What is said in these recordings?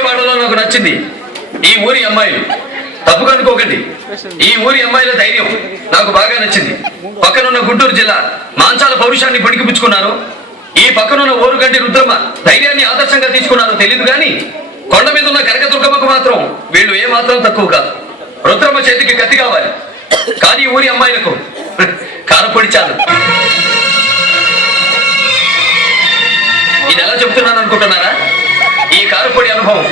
విజయవాడలో నాకు నచ్చింది ఈ ఊరి అమ్మాయిలు. తప్పుగా అనుకోకండి, ఈ ఊరి అమ్మాయిల ధైర్యం నాకు బాగా నచ్చింది. పక్కనున్న గుంటూరు జిల్లా మాంచాల పౌరుషాన్ని పొడిగిపుచ్చుకున్నారు. ఈ పక్కనున్న ఓరుగంటి రుద్రమ్మ ధైర్యాన్ని ఆదర్శంగా తీసుకున్నారో తెలియదు కానీ కొండ మీద ఉన్న కనకదుర్గమ్మకు మాత్రం వీళ్ళు ఏమాత్రం తక్కువ కాదు. రుద్రమ్మ చేతికి కత్తి కావాలి, కానీ ఊరి అమ్మాయిలకు కారపొడి చాలు. ఇది ఎలా చెప్తున్నాను అనుకుంటున్నారా? ఈ కారపొడి అనుభవం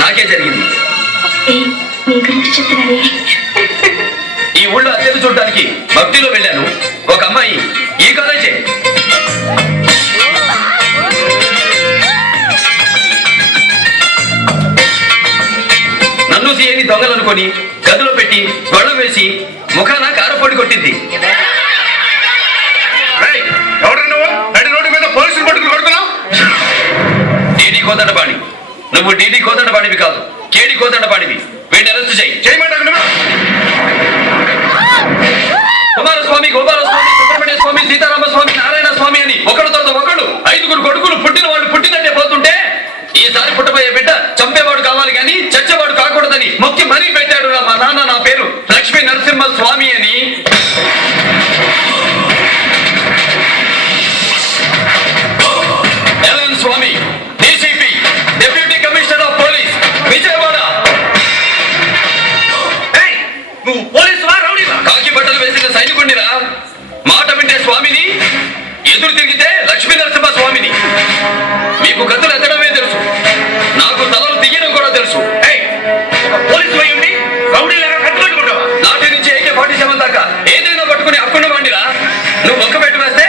నాకే జరిగింది. ఈ ఊళ్ళో అద్దెలు చూడడానికి భక్తిలో వెళ్ళాను. ఒక అమ్మాయి ఈ కాలేజే. నన్ను సీఎని దొంగలనుకొని గదిలో పెట్టి గొడవ వేసి ముఖాన కారపొడి కొట్టింది. డీడీ కోదండపాణి. నువ్వు డీడీ కోదండపాణివి కాదు, కేడి కోదండపాణివి. వీడిని అరెస్ట్ చేయమంటారు. కుమారస్వామి, గోపాలస్వామి, సుబ్రహ్మణ్య స్వామి, సీతారామ స్వామి, నారాయణ స్వామి అని ఒకడు తర్వాత ఒకడు 5 కొడుకులు పుట్టిన వాళ్ళు పుట్టినట్టే పోతుంటే ఈసారి పుట్టబోయే బిడ్డ చంపేవాడు కావాలి కానీ చచ్చేవాడు కాకూడదని మొక్కి మరీ పెట్టాడు మా నాన్న. నా పేరు లక్ష్మీ నరసింహ స్వామి అని. L N Swamy, DCP, deputy commissioner of police, Vijayawada. నువ్వు పోలీసు వా రౌడీవా? కాకి బట్టలు వేసిన సైనికుడిరా. మాట వింటే స్వామిని, ఎదురు తిరిగితే లక్ష్మీ నరసింహ స్వామిని. మీకు కత్తులు ఎత్తడమే తెలుసు, నాకు తలలు తీయడం కూడా తెలుసు. పోలీసు అయి ఉండి రౌడీలాగా కట్టుకుంటున్నావా? నాటి నుంచి AK-47 దాకా ఏదైనా పట్టుకుని అక్కున్న వాడిరా. నువ్వు ఒక్క పెట్టు వేస్తే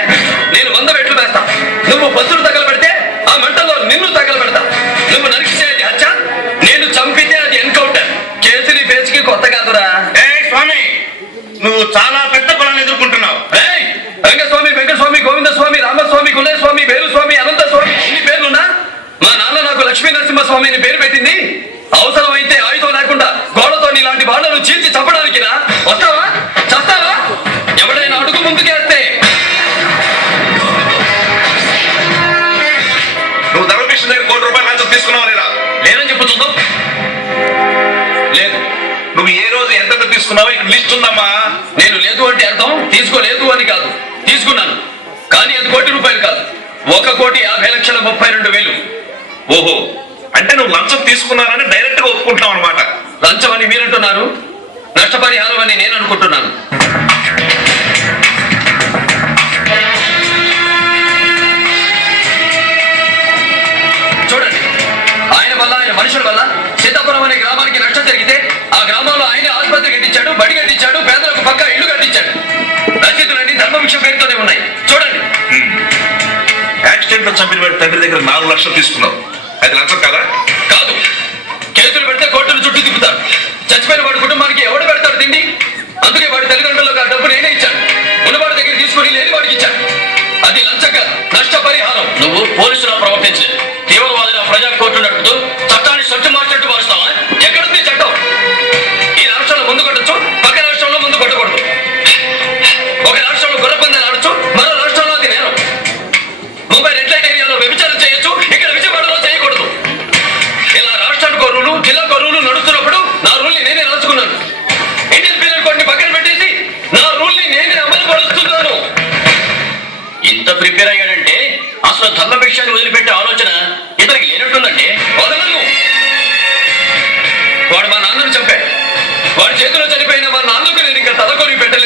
నేను 100 పెట్లు వేస్తా. నువ్వు బస్సులు తగలబెడితే ఆ మంటల్లో నిన్ను తగలబెడతా. నువ్వు నరికితే అది హత్య, నేను చంపితే అది ఎన్కౌంటర్. కేసు నీ ఫేస్కి కొత్త కాదురా. స్వామి, నువ్వు చాలా పెద్ద పొలాన్ని ఎదుర్కొంటున్నావు. రంగస్వామి, వెంకటస్వామి, గోవిందస్వామి, రామస్వామి, కులేస్వామి, వేలుస్వామి, అనంత స్వామి, ఇన్ని పేర్లున్నా మా నాన్న నాకు లక్ష్మీ నరసింహ స్వామి అని పేరు పెట్టింది అవసరమైతే ఆయుధం లేకుండా గోడతో నీలాంటి బాణలు చీల్చి చంపడానికి రా. వస్తావా? చస్తావా? ఎవడైనా అడుగు ముందుకేస్తే నువ్వు ధర్మకృష్ణ దగ్గర ₹1 కోటి లంచం తీసుకున్నావు లేదా? లేదని చెప్పు చూద్దాం. లేదు. నువ్వు ఏ రోజు ఎంత తీసుకున్నావో ఇక్కడ లిస్ట్ ఉందమ్మా. నేను లేదు అంటే అర్థం తీసుకోలేదు అని కాదు. తీసుకున్నాను, కానీ అది ₹1 కోటి కాదు. ₹1,50,32,000. ఓహో, అంటే నువ్వు లంచం తీసుకున్నానని డైరెక్ట్ గా ఒప్పుకుంటున్నావు అనమాట. లంచం అని మీరంటున్నారు, నష్టపరిహారం అని నేను అనుకుంటున్నాను. చూడండి, ఆయన వల్ల, ఆయన మనుషుల వల్ల సీతాపురం అనే గ్రామానికి నష్టం జరిగితే ఆ గ్రామంలో ఆయన ఆసుపత్రి కట్టించాడు, బడి కట్టించాడు, పేదలకు పక్క ఇల్లు కట్టించాడు. రసీదులన్నీ ధర్మభిక్ష పేరుతోనే ఉన్నాయి. చూడండి. యాక్సిడెంట్ లో చంపిన వాడి తండ్రి దగ్గర 4 లక్షలు తీసుకున్నావు, అది లంచం కదా? కాదు. కేసులు పెడితే కోర్టుల చుట్టూ తిప్పుతారు. చచ్చిపోయిన వాడి కుటుంబానికి ఎవడు పెడతాడు తిండి? అందుకే వాడి తల్లిదండ్రులకు ఆ డబ్బు నేనే ఇచ్చాను. ఉన్నవాడి దగ్గర తీసుకుని లేని వాడికి ఇచ్చాను. అది లంచంగా నష్టపరిహారం. నువ్వు పోలీసులా ప్రవర్తించలేదు, తీవ్రవాదుల ప్రజా కోర్టు నడుపుతూ చట్టాన్ని సొట్టు మార్చినట్టు మారుస్తావా? ఎక్కడుంది చట్టం? ఈ రాష్ట్రంలో ముందు కొట్టచ్చు, పక్క రాష్ట్రంలో ముందు కొట్టకూడదు. ఒక రాష్ట్రంలో గుర్ర పందాలు ఆడచ్చు, మరో రాష్ట్రంలో అది నేరం. ముంబై రెడ్ లైట్ ఏరియాలో వ్యభిచారం చేయొచ్చు, ఇక్కడ విజయవాడలో చేయకూడదు. ఇలా రాష్ట్రానికి రూలు, జిల్లాకు రూలు నడుస్తున్నప్పుడు నా రూల్ని నేనే రాసుకున్నాను. ఇండియన్ పీనల్ కోడ్ ని పక్కన పెట్టేసి నా రూల్ని నేనే అమలు పరుస్తున్నాను. ఇంత ప్రిపేర్ అయ్యాడంటే అసలు ధర్మభిక్షాన్ని వదిలిపెట్టే ఆలోచన ఇతనికి లేనట్టుందంటే వదలను. వాడు మా నాన్నను చంపాడు. వాడి చేతిలో చనిపోయిన మా నాన్నకు నేను ఇంకా తలకొని పెట్టలేదు.